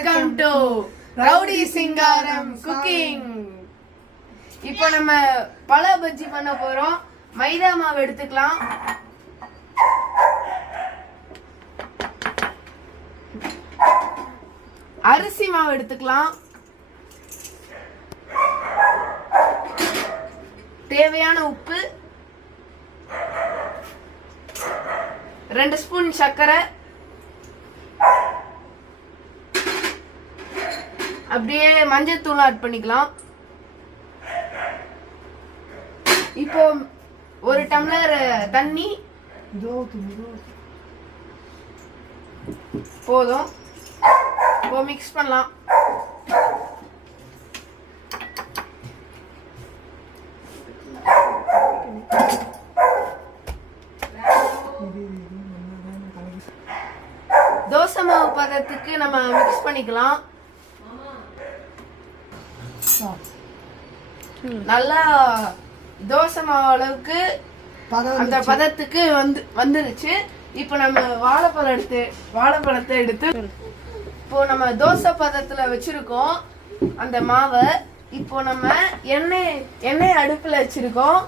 Welcome to rowdy Singaram cooking. இப்போ நம்ம பழ பஜ்ஜி பண்ண போறோம். மைதா மாவு எடுத்துக்கலாம். அரிசி மாவு எடுத்துக்கலாம். தேவையான உப்பு, 2 ஸ்பூன் சர்க்கரை, அப்படியே மஞ்சள் தூள் ஆட் பண்ணிக்கலாம். இப்போ 1 டம்ளர் தண்ணி போதும். இப்போ மிக்ஸ் பண்ணலாம். தோசை மாவு பதத்துக்கு நம்ம மிக்ஸ் பண்ணிக்கலாம். நல்லா தோசை மாவு அளவுக்கு அந்த பதத்துக்கு வந்துருச்சு. இப்போ நம்ம வாழைப்பழத்தை எடுத்து இப்போ நம்ம தோசை பதத்துல வச்சிருக்கோம் அந்த மாவை. இப்போ நம்ம எண்ணெய் அடுப்புல வச்சிருக்கோம்.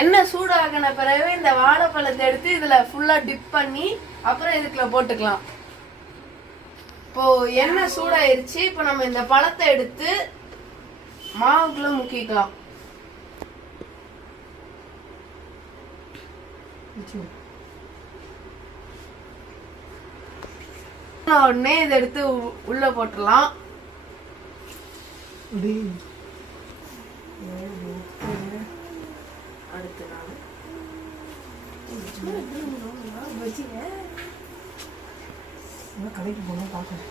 எண்ணெய் சூடாகின பிறகு இந்த வாழைப்பழத்தை எடுத்து இதுல ஃபுல்லா டிப் பண்ணி அப்புறம் இதுக்குள்ள போட்டுக்கலாம். இப்போ எண்ணெய் சூடாயிருச்சு. இப்போ நம்ம இந்த பழத்தை எடுத்து மாவுக்குள்ள முக்கிக்கலாம். உடனே இதை எடுத்து உள்ள போட்டுடலாம். அடுத்து கடைக்கு போனோம் பார்க்கணும்.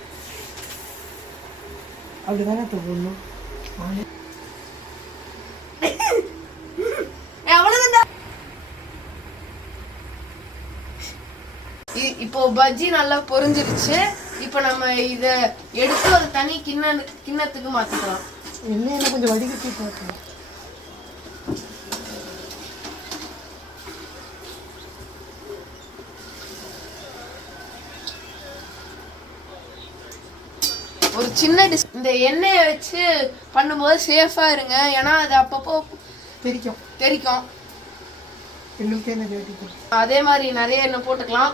அப்படிதானே போகணும். இப்போ பஜ்ஜி நல்லா பொரிஞ்சிருச்சு. இப்போ நம்ம இத எடுத்து ஒரு தனி கிண்ணத்துக்கு மாத்திக்கலாம். என்ன கொஞ்சம் வடிகட்டி போட்டோம். ஒரு சின்ன இந்த எண்ணெயை வச்சு பண்ணும்போது சேஃபா இருங்க. ஏன்னா அது அப்பப்போ தெரிக்கும். அதே மாதிரி நிறைய எண்ணெய் போட்டுக்கலாம்.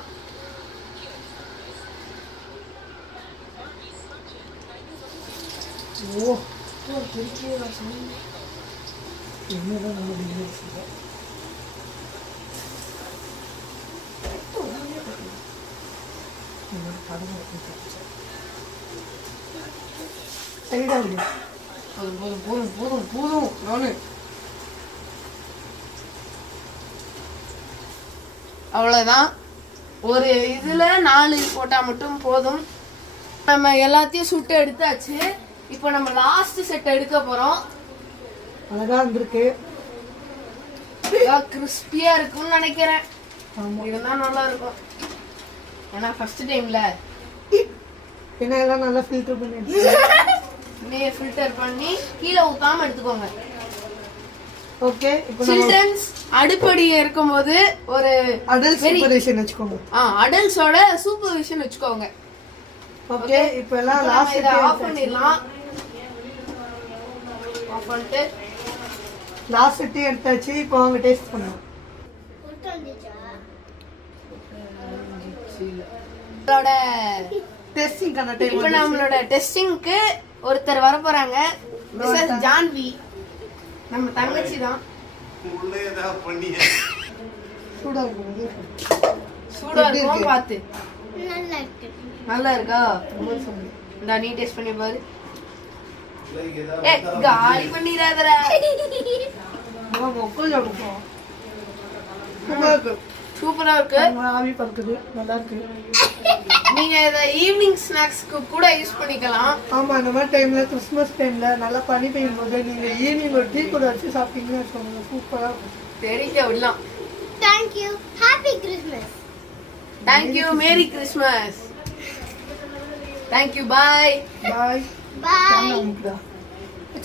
போதும். அவ்வளவுதான். ஒரு இதுல 4 போட்டா மட்டும் போதும். நம்ம எல்லாத்தையும் சுட்டு எடுத்தாச்சு. இப்போ நம்ம லாஸ்ட் செட் எடுக்க போறோம். அழகா இருக்கு. கிறிஸ்பியா இருக்கும்னு நினைக்கிறேன். இதுதான் நல்லா இருக்கும். ஏன்னா ஃபர்ஸ்ட் டைம்ல எல்லாம் நல்லா ஃபில்டர் பண்ணி கீழே ஊத்தாம எடுத்துக்கோங்க. ஓகே. இப்போ சில்ட்ரன்ஸ் அடுப்படி இருக்கும்போது ஒரு அடல்ட் சூப்பர்விஷன் வெச்சுக்கோங்க. அடல்ட்ஸோட சூப்பர்விஷன் வெச்சுக்கோங்க. ஓகே. இப்போ எல்லாம் லாஸ்ட் இத ஆஃப் பண்ணிடலாம். ஆஃப் பண்ணிட்டு லாஸ்ட் டீ எடுத்தாச்சு. இப்போ வாங்க டேஸ்ட் பண்ணலாம். நம்மளோட டெஸ்டிங்கான டைம். இப்போ நம்மளோட டெஸ்டிங்க்கு ஒருத்தர் வர போறாங்க. மிஸ்ஸஸ் ஜான்வி, நம்ம தங்கச்சி தான். சூடா இருக்கும் பாத்து. நல்லா இருக்கா? இந்த நீ டேஸ்ட் பண்ணி பாரு. காலி பண்ணிராதடா. சூப்பரா இருக்கு. ஆவி பறக்குது. நல்லா இருக்கு. நீங்க இத ஈவினிங் ஸ்நாக்ஸ்க்கு கூட யூஸ் பண்ணிக்கலாம். ஆமா, இந்த மாதிரி டைம்ல கிறிஸ்மஸ் டைம்ல நல்லா பனி பெய்யும் போது நீங்க ஈவினிங் ஒரு டீ கூட வச்சு சாப்பிட்டீங்கன்னா சொல்லுங்க, சூப்பரா இருக்கும். தெரிஞ்ச விடலாம். Thank you. Happy Christmas. Thank you. Merry Christmas. Thank you. Bye. Bye. Bye.